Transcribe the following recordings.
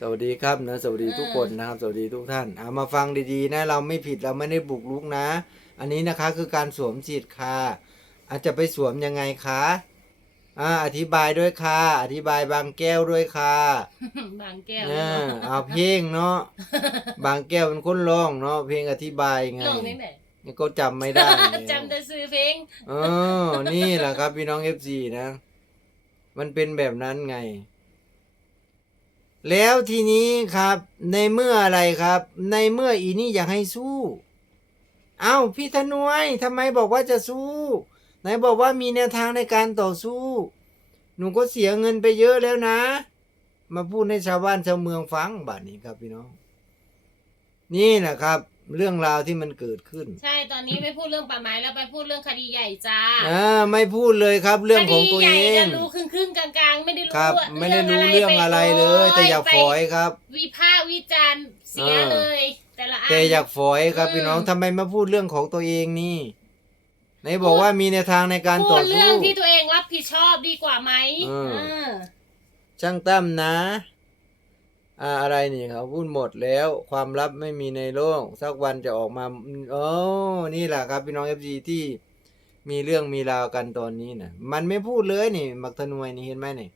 สวัสดีครับนะสวัสดีทุกคนนะครับ สวัสดีทุกท่านเอามาฟังดีๆ นะ เราไม่ผิดเราไม่ได้บุกรุกนะ อันนี้นะคะคือการสวมสิทธิ์ค่ะอาจจะไปสวมยังไงคะอ่าอธิบายด้วยค่ะ อธิบายบางแก้วด้วยค่ะบางแก้วอ่าเอาเพลงเนาะบางแก้วเป็นคนร้องเนาะเพลงอธิบายไงลองนี่ไหนนี่ก็จำไม่ได้แล้วจำแต่ซื้อเพลงเออนี่แหละครับพี่น้องเอฟซีนะ มันเป็นแบบนั้นไง แล้วทีนี้ครับ ในเมื่ออะไรครับ ในเมื่ออีนี่อยากให้สู้ เอ้าพี่ธนวยทำไมบอกว่าจะสู้ ไหนบอกว่ามีแนวทางในการต่อสู้ หนูก็เสียเงินไปเยอะแล้วนะ มาพูดให้ชาวบ้านชาวเมืองฟังบัดนี้ครับพี่น้อง นี่แหละครับ เรื่องราวที่มันเกิดขึ้นใช่ตอนนี้ไม่พูดเรื่องป่าไม้แล้วไปพูดเรื่องคดีใหญ่จ้าอ่าไม่พูดเลยครับ เรื่องของตัวคดีเอใหญ่งจะรู้ครึ่งครึ่งๆกลางๆไม่ได้รู้ครับว่าไม่ได้รู้เรื่องอะไรเลย แต่อยากฝอยครับ วิพากษ์วิจารณ์เสียเออเลย แต่ละอันแต่อยากฝอยครับอืมพี่น้องทำไมมาพูดเรื่องของตัวเองนี่ไหนบอกว่ามีแนวทางในการพูต่อดเรื่สู้องที่ตัวเองรับผิดชอบดีกว่าไหมเออเออช่างตั้มนะ อ่าอะไรนี่เขาพูดหมดแล้ว ความลับไม่มีในโลก สักวันจะออกมาโอ้นี่แหละครับพี่น้องเอฟซีที่มีเรื่องมีราวกันตอนนี้นะมันไม่พูดเลยนี่มักธนวยนี่เห็นไหมนี่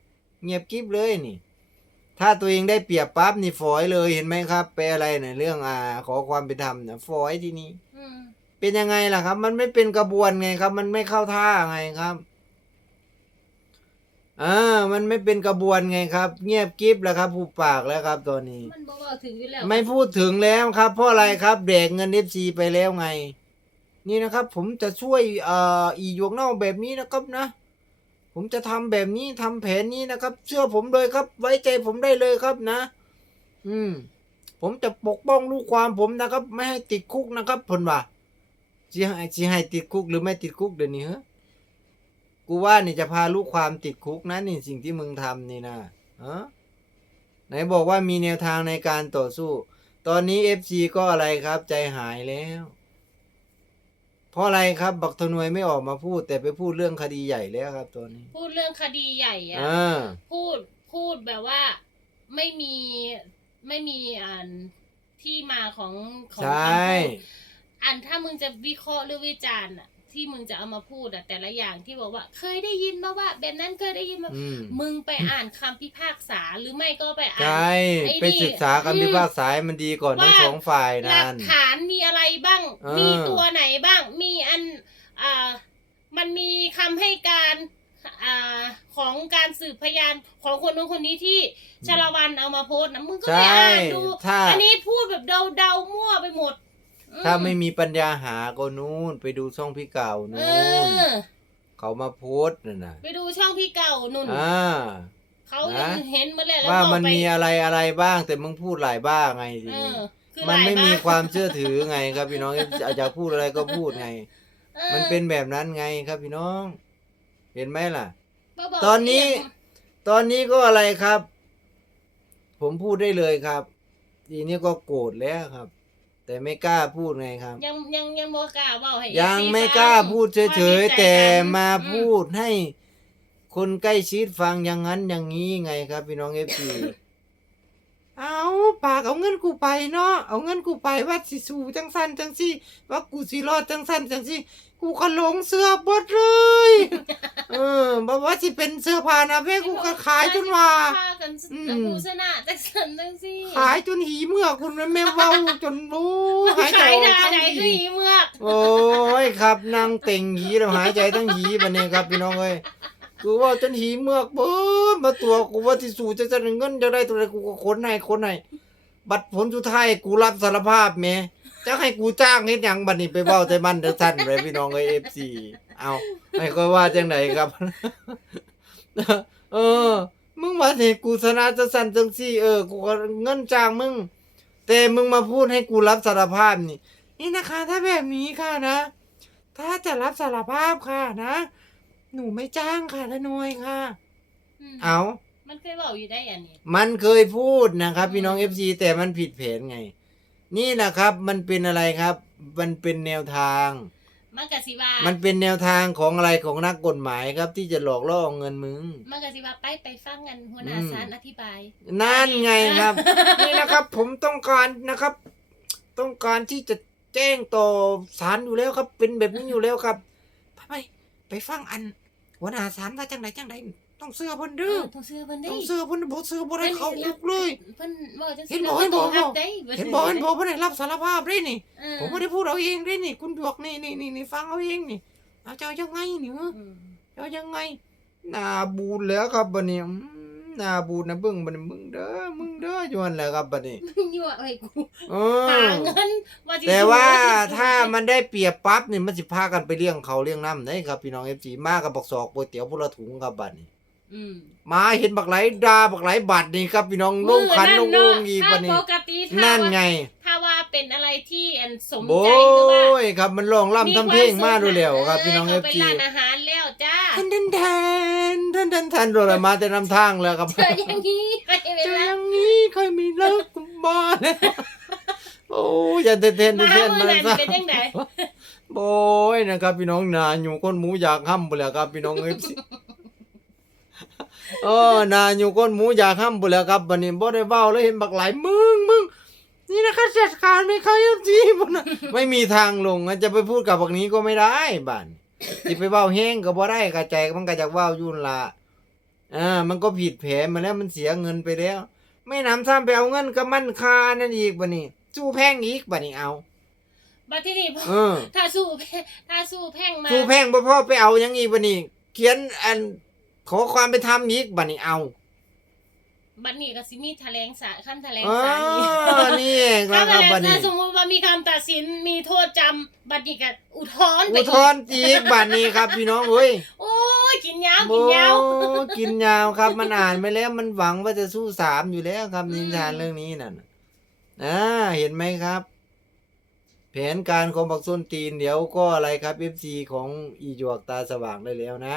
เงียบกิ๊บเลยนี่ ถ้าตัวเองได้เปรียบปั๊บนี่ฝอยเลยเห็นไหมครับแปลอะไรเนี่ยเรื่องอ่า ขอความเป็นธรรมนะฝอยที่นี้อืมเป็นยังไงล่ะครับ มันไม่เป็นกระบวนไงครับ มันไม่เข้าท่าไงครับ อ่ามันไม่เป็นกระบวนไงครับ เงียบกิ๊บแล้วครับผูปากแล้วครับตอนนี้ มันบอกว่าถึงอยู่แล้วไม่พูดถึงแล้วครับ เพราะอะไรครับแดกเงินเอฟซีไปแล้วไง นี่นะครับ ผมจะช่วยเอ่ออีหยวกเน่าแบบนี้นะครับนะ ผมจะทำแบบนี้ทำแผนนี้นะครับ เชื่อผมเลยครับ ไว้ใจผมได้เลยครับนะ อืม ผมจะปกป้องลูกความผมนะครับ ไม่ให้ติดคุกนะครับผลว่าจีให้จีให้ติดคุกหรือไม่ติดคุกเดี๋ยวนี้เหรอ กูว่านี่จะพาลูกความติดคุกนะนี่สิ่งที่มึงทำนี่นะฮะไหนบอกว่ามีแนวทางในการต่อสู้ ตอนนี้เอฟซีก็อะไรครับใจหายแล้ว เพราะอะไรครับ บักทนวยไม่ออกมาพูด แต่ไปพูดเรื่องคดีใหญ่แล้วครับตอนนี้ พูดเรื่องคดีใหญ่อะอ่า พูดพูดแบบว่าไม่มีไม่มีอันที่มาของของใชคำ่พูดอันถ้ามึงจะวิเคราะห์หรือวิจารณ์อะ ที่มึงจะเอามาพูดอะแต่ละอย่างที่บอกว่า เคยได้ยินมาว่าแบบนั้นเคยได้ยินมา อืมมึงไปอ่านคำพิพากษาหรือไม่ก็ไปอ่าใช่นไอ้นี่ ไปศึกษาคำพิพากษาให้มันดีก่อนทั้งว่าสองฝ่ายหลันั่กน ฐานมีอะไรบ้าง เออ มีตัวไหนบ้าง มีอันอ่ามันมีคำให้การอ่าของการสืบพยานของคนนู้นคนนี้ที่ชาละวันเอามาโพสต์นะมึงก็ไปใช่ อ่านดู ถ้า อันนี้พูดแบบเดาเดาๆมั่วไปหมดอื ถ้าไม่มีปัญญาหาก็นู่นไปดูช่องพี่เก่าเอนู่นอ เขามาโพสต์น่ะนะไปดูช่องพี่เก่านุ่น อ่า เขายังนะเห็นมาแล้วแล้วว่าก็มันไปมีอะไรอะไรบ้างแต่มึงพูดหลายบ้างไงทีเอนี้อคือมันไม่หลยมีบ้งความเชื่อถือไงครับพี่น้องอยากพูดอะไรก็พูดไงออมันเป็นแบบนั้นไงครับพี่น้อง เห็นไหมล่ะบ่บกตอนนี้เยตอนนี้ก็อะไรครับ ผมพูดได้เลยครับ ทีนี้ก็โกรธแล้วครับ แต่ไม่กล้าพูดไงครับ ยังยังยังบ่กล้าเว้าให้ยัง FC ไม่ฟังกล้าพูดเฉยว่าๆใจแต่กันมาอืพูดให้คนใกล้ชิดฟังอย่างนั้นอย่างนี้ไงครับ พี่น้องเอฟซีเอาปากเอาเงินกูไปเนาะเอาเงินกูไปว่าสิสู้จังสันจังซี่ว่ากูสิรอดจังสันจังซี่ กูก็หลงเสื้อเบดเลย เออบอกว่าสิเป็นเสื้อผ้าหนะแม่กูก็ขายจนว่าพากันอืมแต่กูชนะจังสันจังซี่ขายจนหีเมื่อกคุณแม่เว้าจนรู้หายใจขายออกดาทั้งใดคือหีหีเมือกโอ้ยครับนางเต่งหีแล้วหายใจทั้งหีบันนี้ครับพี่น้องเอ้ยกูว่าจนหีเมือกเบิ้มาตัวกูว่าที่สู่จะจะเงินจะได้ตัวใดกูก็ขนให้ขนให้บัตรผลสุดท้ายกูรับสารภาพแหม่ จะให้กูจ้างนิดหยังบัดนี้ไปเว้าแต่มันเด้อท่านเลยพี่น้องเอ้ย FC เอาให้ก็ว่าจังไดครับ เออ มึงว่าสิกูชนะจะสั่นจังซี่เออกูก็เงินจ้างมึง แต่มึงมาพูดให้กูรับสารภาพนี่ นี่นะคะ ถ้าแบบนี้ค่ะนะ ถ้าจะรับสารภาพค่ะนะ หนูไม่จ้างค่ะละหน่วยค่ะ มเอา มันเคยบอกอยู่ได้อันนี้ มันเคยพูดนะครับ พี่น้องเอฟซีแต่มันผิดแผนไง นี่นะครับมันเป็นอะไรครับ มันเป็นแนวทาง มันกะสิว่ามันเป็นแนวทางของอะไรของนักกฎหมายครับ ที่จะหลอกล่อเงินมึงมันกะสิว่าไปไปฟังกันหัวหน้าอืม ศาลอธิบาย นั่นไงครับ นี่นะครับ ผมต้องการนะครับ ต้องการที่จะแจ้งต่อศาลอยู่แล้วครับ เป็นแบบนี้อยู่แล้วครับไปไปไปฟังอันหัวหน้าศาลว่าจังไหนจังไหน ต้องเสื้อเพิ่นเอเด้ออต้องซื้อเพิ่นได้ต้องเสื้อเพิ่นบ่เสื้อบ่ได้เข้าคุกเลย เพิ่นบอกจังเห็ซี่นแล้วบอกก็ต้องเห็นบอกรับได้เห็นบอกเห็นบอกบ่ได้รับสารภาพได้นี่ เออผมไม่ได้พูดเอาเองได้นี่ คุณบอกนี่นี่นี่นี่ฟังเอาเองนี่เอาจะเอายังไงนี่ฮะอืมเอายังไงหน้าบูดแล้วครับบัดนี้อืมหน้าบูดนะเบิ่งบัดนี้มึงเด้อมึงเด้ออยู่นั่นแหละครับบัดนี้ยั่วไอ้กูเอหาอเงินว่าสิแต่ว่าสู้ถ้ามันได้เปรียบปั๊บนี่มันสิพากันไปเลี้ยงเขาเลี้ยงน้ำได้ครับพี่น้อง FC มากับบักศอกก๋วยเตี๋ยวพุละถุงครับบัดนี้ อืมมาเห็นบักไหลดาบักไหลบัดนี่ครับพี่น้องลงคันลงองอีกบัดนี้ถ้าปกติถ้านั่นว่าไง ถ้าว่าเป็นอะไรที่อันสมโบใจหรือว่ายครับมันร้องล่ำทำเพลงมาดูแล้วครับพี่น้องเออ FC เขาไปร้านอาหารแล้วจ้าทันทันทันทันทันทันโดนมาแต่นำทางแล้วครับเจออย่างนี้ไปเวเจอลาอย่างนี้ค่อยมีเลิกกับบ้านโอ้ยอย่าเต้นเต้นมาเต้นเมื่อมานั้นซะเป็นยังไงโบยนะครับพี่น้องนาอยู่ก้นหมูอยากห้ำไปแล้วครับพี่น้องเอฟซี เออนาอยู่ก้นหมูอยากห้ำไปแล้วครับวันนี้บ่ได้เว้าแล้วเห็นบักหลายมึงมึงนี่นะครับจัดการไม่เข้าเอฟซีบ่นะไม่มีทางลงอะจะไปพูดกับบักนี้ก็ไม่ได้บ้านสิไปเว้าแห้งก็บ่ได้กระใจมันก็จะเว้ายุ่นละอ่ามันก็ผิดแผนมาแล้วมันเสียเงินไปแล้ว ไม่นำซ้ำไปเอาเงินกับมันคานั่นอีกบัดนี้สู้แพงอีกบัดนี้เอาบัดที่นี่เออถ้าสู้แพงถ้าสู้แพ่งมาสู้แพงบ่พ่อไปเอาหยังอีกบัดนี้เขียนอัน ขอความเป็นธรรมอีกบัดนี้เอาบัดนี้ก็สิมีแถลงสารคำแถลงอ๋อสารนี่นี่เองคถ้ารับแถลบัดงนี้สารสมมติว่ามีคำตัดสินมีโทษจำบัดนี้ก็อุทธรณ์ไปอุทธรณ์อีกบัดนี้ครับพี่น้องเอ้ยโอ้ยกินยาวโอ้กินยาวกินยาวครับมันอ่านไปแล้วมันหวังว่าจะสู้สามอยู่แล้วครับอืมนิทานเรื่องนี้นั่นน่ะอ่าเห็นไหมครับ แผนการของบักส้นตีนเดี๋ยวก็อะไรครับ FC ของอีจวกตาสว่างได้แล้วนะ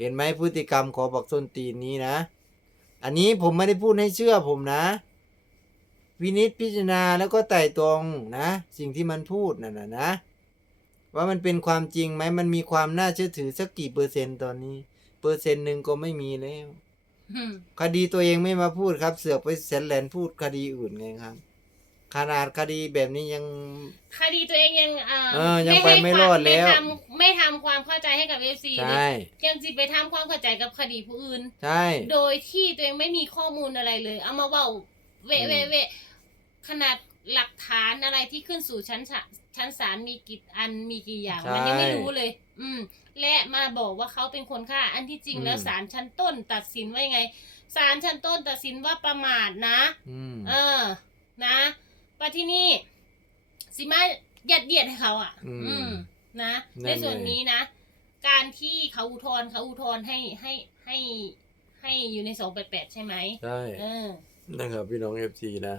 เห็นไหมพฤติกรรมของบักส้นตีนนี้นะ อันนี้ผมไม่ได้พูดให้เชื่อผมนะ วินิจพิจารณาแล้วก็ไต่ตรองนะ สิ่งที่มันพูดนั่นนะนะ ว่ามันเป็นความจริงไหมมันมีความน่าเชื่อถือสักกี่เปอร์เซ็นต์ตอนนี้ เปอร์เซ็นต์หนึ่งก็ไม่มีแล้วอืมคดีตัวเองไม่มาพูดครับ เสือกไปแสนแหลนพูดคดีอื่นไงครับ ขนาดคดีแบบนี้ยัง คดีตัวเองยังอ่าเออยังไปให้ไม่ควารอดแล้ว ไม่ทำไม่ทำความเข้าใจให้กับเอฟซีใช่ยังสิไปทำความเข้าใจกับคดีผู้อื่น ใช่ โดยที่ตัวเองไม่มีข้อมูลอะไรเลย เอามาเว่าเวะเวะเวะขนาดหลักฐานอะไรที่ขึ้นสู่ชั้นศาชั้นศาลมีกี่อันมีกี่อย่างมันยังไม่รู้เลย อืม และมาบอกว่าเขาเป็นคนฆ่า อันที่จริงแล้วศาลชั้นต้นตัดสินว่ายังไงศาลชั้นต้นตัดสินว่าประมาทนะ อืม เออ นะป ที่นี่สิมายัดเยียดให้เขาอะ อืม อืมนะ นั่นในส่วนไงนี้นะ การที่เขาอุทธรณ์เขาอุทธรณ์ให้ให้ให้ให้อยู่ในสองแปดแปดใช่ไหม ใช่เออ นะครับพี่น้องเอฟซีนะ